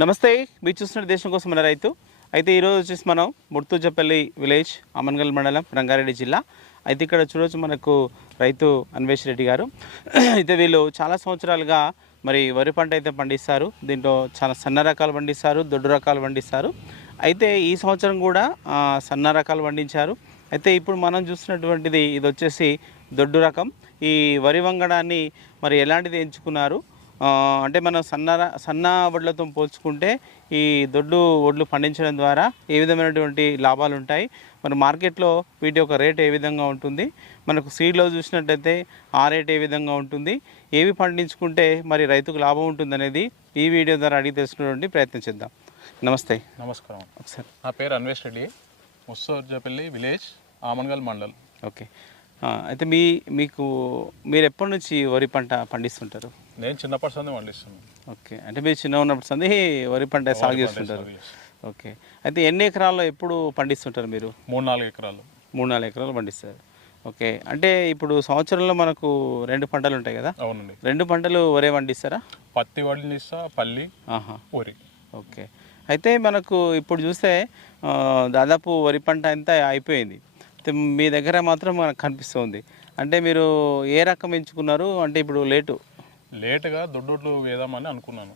నమస్తే, మీరు చూస్తున్న దేశం కోసం మన రైతు. అయితే ఈరోజు వచ్చేసి మనం ముర్తుజపల్లి విలేజ్, అమన్గల్ మండలం, రంగారెడ్డి జిల్లా. అయితే ఇక్కడ చూడవచ్చు మనకు రైతు అన్వేష్ రెడ్డి గారు. అయితే వీళ్ళు చాలా సంవత్సరాలుగా మరి వరి పంట అయితే పండిస్తారు. దీంట్లో చాలా సన్న రకాలు పండిస్తారు, దొడ్డు రకాలు పండిస్తారు. అయితే ఈ సంవత్సరం కూడా సన్న రకాలు పండించారు. అయితే ఇప్పుడు మనం చూస్తున్నటువంటిది ఇది వచ్చేసి దొడ్డు రకం. ఈ వరి వంగడాన్ని మరి ఎలాంటిది ఎంచుకున్నారు అంటే మనం సన్న వడ్లతో పోల్చుకుంటే ఈ దొడ్డు వడ్లు పండించడం ద్వారా ఏ విధమైనటువంటి లాభాలు ఉంటాయి, మన మార్కెట్లో వీటి యొక్క రేట్ ఏ విధంగా ఉంటుంది, మనకు సీడ్లో చూసినట్టయితే ఆ రేట్ ఏ విధంగా ఉంటుంది, ఏవి పండించుకుంటే మరి రైతుకు లాభం ఉంటుంది అనేది ఈ వీడియో ద్వారా అడిగి తెలుసుకునేటువంటి ప్రయత్నం చేద్దాం. నమస్తే. నమస్కారం. ఒకసారి నా పేరు అన్వేష్ రెడ్డి, ముర్తుజపల్లి విలేజ్, ఆమన్గల్ మండల్. ఓకే. అయితే మీరు ఎప్పటి నుంచి వరి పంట పండిస్తుంటారు? నేను చిన్నప్పటి సంది పండిస్తున్నాను. ఓకే, అంటే మీరు చిన్న ఉన్నప్పటి సంది వరి పంట సాగు చేస్తుంటారు. ఓకే, అయితే ఎన్ని ఎకరాల్లో ఎప్పుడు పండిస్తుంటారు మీరు? 3-4 ఎకరాలు. 3-4 ఎకరాలు పండిస్తారు. ఓకే, అంటే ఇప్పుడు సంవత్సరంలో మనకు 2 పంటలు ఉంటాయి కదా? అవునండి. 2 పంటలు వరే పండిస్తారా? పత్తి పండిస్తా, పల్లి, వరి. ఓకే, అయితే మనకు ఇప్పుడు చూస్తే దాదాపు వరి పంట అంతా అయిపోయింది. మీ దగ్గర మాత్రం మనకు కనిపిస్తుంది. అంటే మీరు ఏ రకం ఎంచుకున్నారు? అంటే ఇప్పుడు లేటుగా దొడ్డోడ్లు వేద్దామని అనుకున్నాను.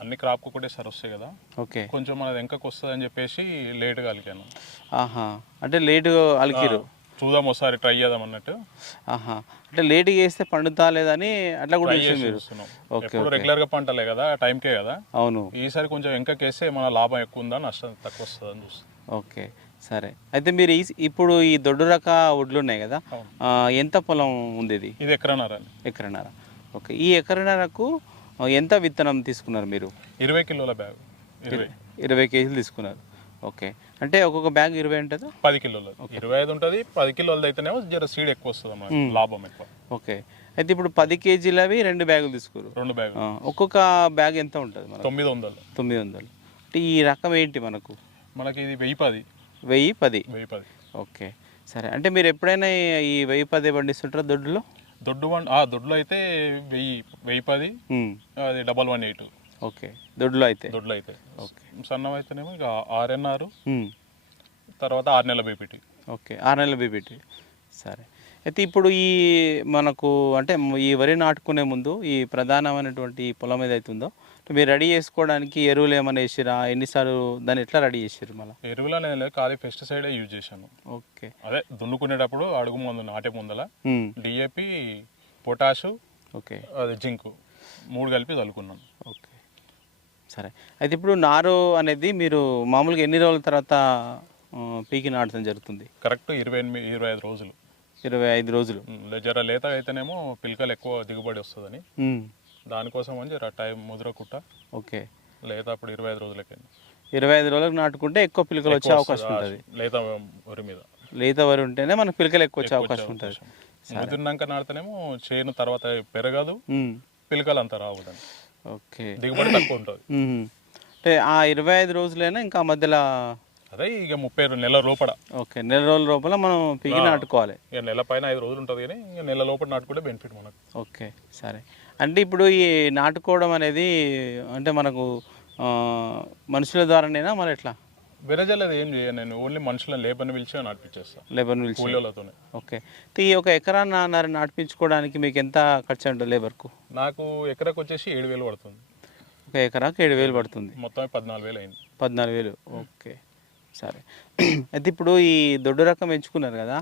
అన్ని క్రాప్ ఒకటేసారి వస్తాయి కదా. ఓకే, కొంచెం మనది వెనకకు వస్తుంది అని చెప్పేసి లేటుగా అలికాను. అంటే లేటుగా అలికిరు, చూద్దాం ఒకసారి ట్రై చేద్దాం అన్నట్టు. అంటే లేటుగా వేస్తే పండుతా లేదని అట్లా కూడా రెగ్యులర్ గా పంటలే కదా, టైంకే కదా. అవును, ఈసారి కొంచెం వెనకకి వేస్తే మన లాభం ఎక్కువ ఉందా, నష్టం తక్కువ వస్తుంది అని చూస్తాం. ఓకే, సరే. అయితే మీరు ఇప్పుడు ఈ దొడ్డు రక వడ్లు ఉన్నాయి కదా, ఎంత పొలం ఉంది? ఇది ఎకరన్నర. ఓకే, ఈ ఎకరన్నరకు ఎంత విత్తనం తీసుకున్నారు మీరు? 20 కిలోల బ్యాగ్. 20 కేజీలు తీసుకున్నారు. ఓకే, అంటే ఒక్కొక్క బ్యాగ్ 20 ఉంటుందా? 10 కిలోలు. 25 ఉంటుంది. 10 కిలోలది అయితేనేమో జర సీడ్ ఎక్కువ వస్తుంది అన్నమాట, లాభం ఎక్కువ. ఓకే, అయితే ఇప్పుడు 10 కేజీలవి 2 బ్యాగులు తీసుకున్నారు. 2 బ్యాగులు. ఒక్కొక్క బ్యాగ్ ఎంత ఉంటుంది? 900. అంటే ఈ రకం ఏంటి మనకి ఇది 1010. 1010. ఓకే, సరే. అంటే మీరు ఎప్పుడైనా ఈ 1010 పండిస్తుంటారా దొడ్డులో? దొడ్లో అయితే 1010, అది 118. ఓకే, దొడ్లో అయితే. ఓకే, సన్నం అయితేనేమో ఇక 6NR, తర్వాత 6 నెలల బీపీటీ. ఓకే, 6 నెలల బీపీటీ. సరే. అయితే ఇప్పుడు మనకు అంటే ఈ వరి నాటుకునే ముందు ఈ ప్రధానమైనటువంటి పొలం ఏదైతే ఉందో మీరు రెడీ చేసుకోవడానికి ఎరువులు ఏమైనా వేసిరా? ఎన్నిసార్లు దాన్ని ఎట్లా రెడీ చేసారు? మళ్ళీ ఎరువులు నేను ఖాళీ పెస్టిసైడ్ యూజ్ చేశాను. ఓకే, అదే దున్నుకునేటప్పుడు అడుగు ముందు నాటే ముందల డిఏపి, పొటాషు, ఓకే, అది జింకు 3 కలిపి చల్లుకున్నాను. ఓకే, సరే. అయితే ఇప్పుడు నారు అనేది మీరు మామూలుగా ఎన్ని రోజుల తర్వాత పీకి నాటడం జరుగుతుంది? కరెక్ట్ 25 రోజులు. 25 రోజులు. జర లేత అయితేనేమో పిలకలు ఎక్కువ దిగుబడి వస్తుందని దానికోసం అని జర టైం ముద్రకుట్ట. ఓకే, లేత అప్పుడు 25 రోజులకి. 25 రోజులకు నాటుకుంటే ఎక్కువ పిలకలు వచ్చే అవకాశం ఉంటుంది. లేత వరి ఉంటేనే మనకు పిలకలు ఎక్కువ వచ్చే అవకాశం ఉంటుంది. ముదిరినాక నాటితేనేమో చేను తర్వాత పెరగదు, పిలకలు అంతా రావు. ఓకే, దిగుబడి తక్కువ ఉంటుంది. అంటే ఆ 25 రోజులైనా ఇంకా మధ్యలో అదే ఇక 30 నెలల లోపల. ఓకే, నెల రోజుల లోపల మనం పీకి నాటుకోవాలి. ఇక నెల పైన 5 రోజులు ఉంటుంది కానీ ఇక నెల లోపల నాటుకుంటే బెనిఫిట్ మనకు. ఓకే, సరే. అంటే ఇప్పుడు ఈ నాటుకోవడం అనేది అంటే మనకు మనుషుల ద్వారానేనా మరి ఎట్లా? విరజలేదు ఏం చేయను నేను, ఓన్లీ మనుషులను లేబర్ని పిలిచి నాటిపించేస్తాను. లేబర్ని పిలిచి కూలీలతోనే. ఓకే, ఈ ఒక ఎకరాన్ని నాటిపించుకోవడానికి మీకు ఎంత ఖర్చు ఉంటుంది లేబర్కు? నాకు ఎకరాకు వచ్చేసి 7,000 పడుతుంది. ఒక ఎకరాకు 7,000 పడుతుంది. మొత్తం 14,000 అయింది. 14,000. ఓకే, సరే. అయితే ఇప్పుడు ఈ దొడ్డు రకం ఎంచుకున్నారు కదా,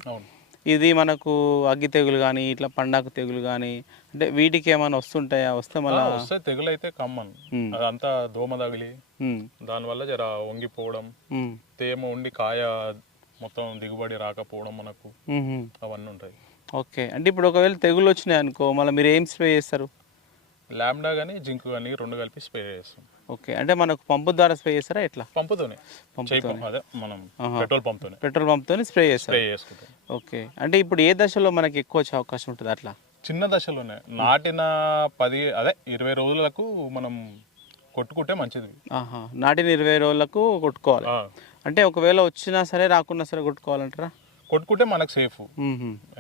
ఇది మనకు అగ్గి తెగులు కానీ ఇట్లా పండాకు తెగులు కానీ అంటే వీటికి ఏమైనా వస్తుంటాయా? వస్తే మళ్ళీ వస్తాయి. తెగులు అయితే కామన్, అదంతా దోమ తగిలి దానివల్ల జర వంగిపోవడం, తేమ ఉండి కాయ మొత్తం దిగుబడి రాకపోవడం మనకు, అవన్నీ ఉంటాయి. ఓకే, అంటే ఇప్పుడు ఒకవేళ తెగులు వచ్చినాయి అనుకో మళ్ళీ మీరు ఏం స్ప్రే చేస్తారు? లాంబ్డా కానీ జింక్ కానీ 2 కలిపి స్ప్రే చేస్తాం. ఓకే, అంటే మనకు పంపు ద్వారా స్ప్రే చేస్తారా ఎట్లా? పంపుతోనే, అదే మనం పెట్రోల్ పంప్తోనే స్ప్రే చేసుకుంటాం. ఓకే, అంటే ఇప్పుడు ఏ దశలో మనకి ఎక్కువ వచ్చే అవకాశం ఉంటుంది? అట్లా చిన్న దశలోనే నాటిన 20 రోజులకు మనం కొట్టుకుంటే మంచిది. నాటిన 20 రోజులకు కొట్టుకోవాలి. అంటే ఒకవేళ వచ్చినా సరే రాకున్నా సరే కొట్టుకోవాలంటారా? కొట్టుకుంటే మనకు సేఫ్.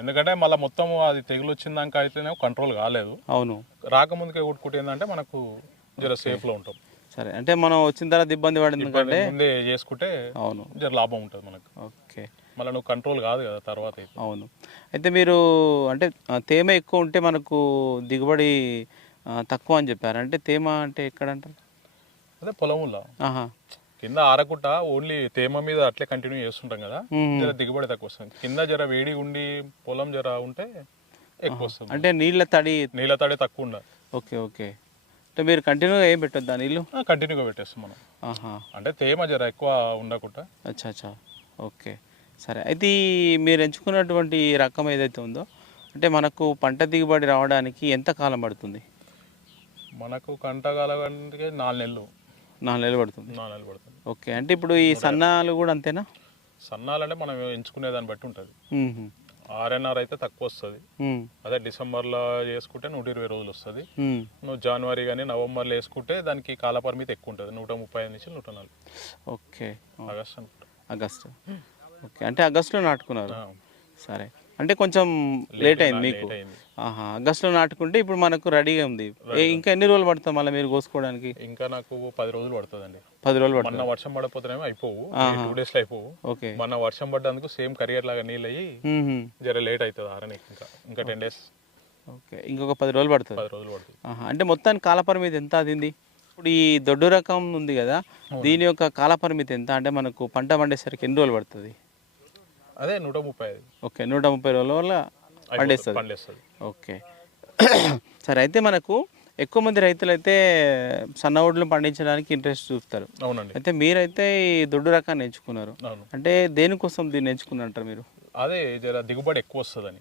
ఎందుకంటే మళ్ళీ మొత్తం అది తెగులు వచ్చిందాక అయితేనే కంట్రోల్ కాలేదు. అవును, రాకముందుకే కొట్టుకుంటే ఏంటంటే మనకు జర సేఫ్లో ఉంటాం. సరే, అంటే మనం వచ్చిన తర్వాత ఇబ్బంది పడింది ఎందుకంటే ముందే చేసుకుంటే అవును జర లాభం ఉంటుంది మనకు. ఓకే మళ్ళీ నువ్వు కంట్రోల్ కాదు కదా తర్వాత అయితే. అవును. అయితే మీరు అంటే తేమ ఎక్కువ ఉంటే మనకు దిగుబడి తక్కువ అని చెప్పారు. అంటే తేమ అంటే ఎక్కడ అంటారు? అదే పొలంలో ఆహా కింద ఆరకుండా ఓన్లీ తేమ మీద అట్లే కంటిన్యూ చేస్తుంటాం కదా, జర దిగుబడి తక్కువ వస్తుంది. కింద జర వేడి ఉండి పొలం జర ఉంటే ఎక్కువ వస్తుంది. అంటే నీళ్ళ తడి నీళ్ళ తడి తక్కువ ఉండాలి. Okay okay. అంటే మీరు కంటిన్యూగా ఏం పెట్టొద్దా నీళ్ళు? కంటిన్యూగా పెట్టేస్తాం మనం. ఆహా అంటే తేమ జర ఎక్కువ ఉండకుండా. అచ్చా అచ్చా ఓకే. సరే, అయితే ఈ మీరు ఎంచుకున్నటువంటి రకం ఏదైతే ఉందో అంటే మనకు పంట దిగుబడి రావడానికి ఎంత కాలం పడుతుంది? మనకు కంటగాలంటే 4 నెలలు 4 నెలలు పడుతుంది. 4 నెలలు పడుతుంది. ఓకే, అంటే ఇప్పుడు ఈ సన్నాలు కూడా అంతేనా? సన్నాలంటే మనం ఎంచుకునే దాన్ని బట్టి ఉంటుంది. మ్మ్హ. ఆర్ఎన్ఆర్ అయితే తక్కువ వస్తుంది. మ్మ్. అదే డిసెంబర్లో వేసుకుంటే 120 రోజులు వస్తుంది. మ్మ్. నువ్వు జనవరి కానీ నవంబర్లో వేసుకుంటే దానికి కాలపరిమితి ఎక్కువ ఉంటుంది, 135 నుంచి 140. ఓకే ఆగస్ట్ అనుకుంటా. ఆగస్టు. ఓకే, అంటే ఆగస్టులో నాటుకున్నారు. ఆ, సరే, అంటే కొంచెం లేట్ అయింది మీకు. లేట్ అయింది. ఆహా, ఆగస్టులో నాటుకుంటే ఇప్పుడు మనకు రెడీగా ఉంది. ఇంకా ఎన్ని రోజులు పడుతుంది మళ్ళీ మీరు కోసుకోవడానికి? ఇంకా నాకు 10 రోజులు పడుతుందండి. 10 రోజులు పడుతుంది. మొన్న వర్షం పడకపోతేనేమో అయిపోవు, 2 డేస్లో అయిపోవు. ఓకే. మొన్న వర్షం పడ్డందుకు సేమ్ కరియర్ లాగా నీళ్ళు అయ్యి మ్మ్హ. జర లేట్ అవుతుంది ఆరనికి. ఇంకా 10 డేస్, ఓకే, ఇంకొక 10 రోజులు పడుతుంది. 10 రోజులు పడుతుంది. ఆహా, అంటే మొత్తానికి కాలపరిమితి ఎంత అదింది? ఇప్పుడు ఈ దొడ్డు రకం ఉంది కదా, దీని యొక్క కాలపరిమితి ఎంత? అంటే మనకు పంట పండేసరికి ఎన్ని రోజులు పడుతుంది? అదే 135 ఓకే, 130 రోజుల వల్ల పండేస్తుంది. పండేస్తుంది. ఓకే. సరే, అయితే మనకు ఎక్కువ మంది రైతులు అయితే సన్న వడ్లు పండించడానికి ఇంట్రెస్ట్ చూపుతారు. అవునండి. అయితే మీరైతే ఈ దొడ్డు రకాన్ని ఎంచుకున్నారు. అవును. అంటే దేనికోసం దీన్ని ఎంచుకున్నారంటారు మీరు? అదే జర దిగుబడి ఎక్కువ వస్తుందని.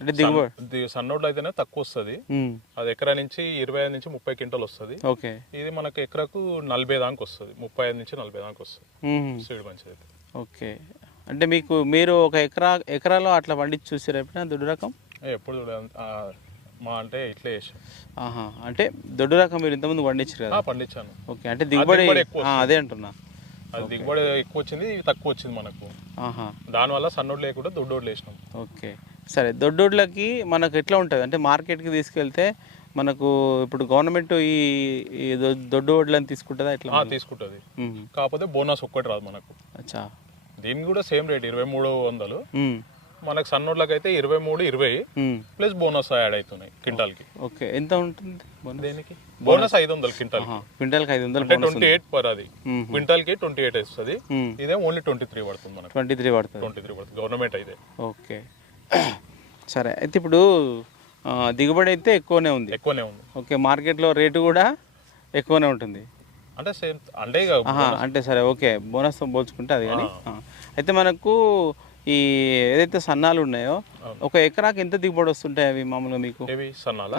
అంటే దిగుబడి సన్నోడ్లు అయితేనే తక్కువ వస్తుంది. మ్మ్. అది ఎకరా నుంచి 25 నుంచి 30 క్వింటాలు వస్తుంది. ఓకే. ఇది మనకు ఎకరకు 40 దాకా వస్తుంది, 35 నుంచి 40 దాకా వస్తుంది. మ్మ్. సీడ్ మంచిది. ఓకే, అంటే మీరు ఒక ఎకరాలో అట్లా పండించి చూసారు ఎప్పుడైనా దొడ్డు రకం? ఎప్పుడు మా అంటే ఇట్లే చేసాం. ఆహా, అంటే దొడ్డు రకం మీరు ఇంతకుముందు పండించారు కదా? పండించాను. ఓకే, అంటే దిగుబడి ఎక్కువ అదే అంటున్నా. అది దిగుబడి ఎక్కువ వచ్చింది, ఇది తక్కువ వచ్చింది మనకు. ఆహా, దానివల్ల సన్నోడు లేకుండా దొడ్డోడ్లు వేసినాం. ఓకే. సరే, దొడ్డోడ్లకి మనకు ఎట్లా ఉంటుంది? అంటే మార్కెట్కి తీసుకెళ్తే మనకు ఇప్పుడు గవర్నమెంట్ ఈ దొడ్డు వడ్లని తీసుకుంటుందా ఎట్లా? తీసుకుంటుంది. కాకపోతే బోనస్ ఒక్కటి రాదు మనకు. అచ్చా. దీనికి కూడా సేమ్ రేట్ 2300. మనకు సన్నోడ్లకి అయితే 23-20 ప్లస్ బోనస్ యాడ్ అవుతున్నాయి క్వింటాల్కి. ఓకే, ఎంత ఉంటుంది దేనికి? Bonus 500 quintal. క్వింటాల్కి 500 అంటే 28 పర్. అది క్వింటాల్కి 28 వస్తుంది. ఇదే ఓన్లీ 23 పడుతుంది మనకు. 23 పడుతుంది. 23 పడుతుంది గవర్నమెంట్ అయితే. ఓకే. సరే, అయితే ఇప్పుడు దిగుబడి అయితే ఎక్కువనే ఉంది. ఎక్కువనే ఉంది. ఓకే, మార్కెట్లో రేటు కూడా ఎక్కువనే ఉంటుంది. అంటే సేమ్ అంటే అంటే సరే, ఓకే, బోనస్తో పోల్చుకుంటే అది. కానీ అయితే మనకు ఈ ఏదైతే సన్నాలు ఉన్నాయో ఒక ఎకరాకి ఎంత దిగుబడి వస్తుంటాయి అవి మామూలుగా మీకు? ఏవి సన్నాలు?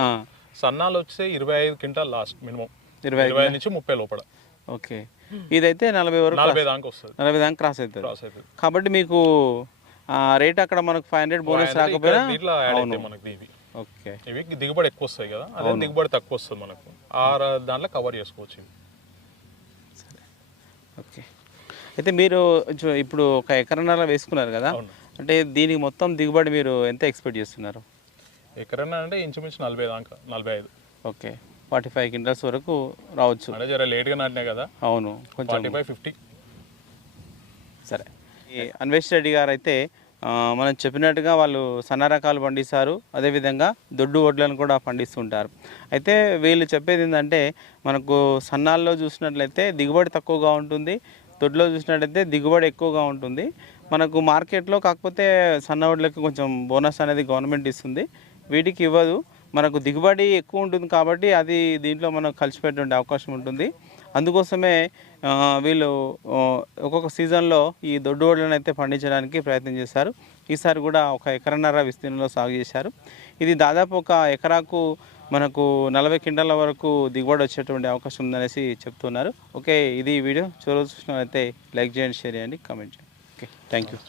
సన్నాలు వచ్చే 25 క్వింటాల్ లాస్ట్ మినిమం, 25 నుంచి 30 లోపల. ఓకే, ఇదైతే 40 వరకు 40 దాకా వస్తుంది. 40 దాకా క్రాస్ అవుతుంది. కాబట్టి మీకు రేట్ అక్కడ మనకు 500 బోనస్ రాకపోయినా మనకి ఇవి. ఓకే, ఇవి దిగుబడి ఎక్కువ వస్తాయి కదా, అదే దిగుబడి తక్కువ వస్తుంది మనకు. దాంట్లో కవర్ చేసుకోవచ్చు. ఓకే. అయితే మీరు ఇప్పుడు ఒక ఎకరన్నర వేసుకున్నారు కదా, అంటే దీనికి మొత్తం దిగుబడి మీరు ఎంత ఎక్స్పెక్ట్ చేస్తున్నారు? ఎకరన్నా అంటే ఇంచుమించు 40 దాకా, 45. ఓకే, 45 క్వింటాల్స్ వరకు రావచ్చు. అంటే జర లేట్గా నాటినా కదా. అవును, కొంచెం 45-50. సరే, ఈ అన్వేష్ రెడ్డి గారు అయితే మనం చెప్పినట్టుగా వాళ్ళు సన్న రకాలు పండిస్తారు, అదేవిధంగా దొడ్డు వడ్లను కూడా పండిస్తుంటారు. అయితే వీళ్ళు చెప్పేది ఏంటంటే మనకు సన్నాల్లో చూసినట్లయితే దిగుబడి తక్కువగా ఉంటుంది, దొడ్లో చూసినట్లయితే దిగుబడి ఎక్కువగా ఉంటుంది. మనకు మార్కెట్లో కాకపోతే సన్న వడ్లకి కొంచెం బోనస్ అనేది గవర్నమెంట్ ఇస్తుంది, వీటికి ఇవ్వదు. మనకు దిగుబడి ఎక్కువ ఉంటుంది కాబట్టి అది దీంట్లో మనం కలిసిపెట్టే అవకాశం ఉంటుంది. అందుకోసమే వీళ్ళు ఒక్కొక్క సీజన్లో ఈ దొడ్డు వడ్లను అయితే పండించడానికి ప్రయత్నం చేశారు. ఈసారి కూడా ఒక ఎకరన్నర విస్తీర్ణంలో సాగు చేశారు. ఇది దాదాపు ఒక ఎకరాకు మనకు 40 క్వింటాల వరకు దిగుబడి వచ్చేటువంటి అవకాశం ఉందనేసి చెప్తున్నారు. ఓకే, ఇది వీడియో చూసినట్లయితే లైక్ చేయండి, షేర్ చేయండి, కామెంట్ చేయండి. Okay, thank you.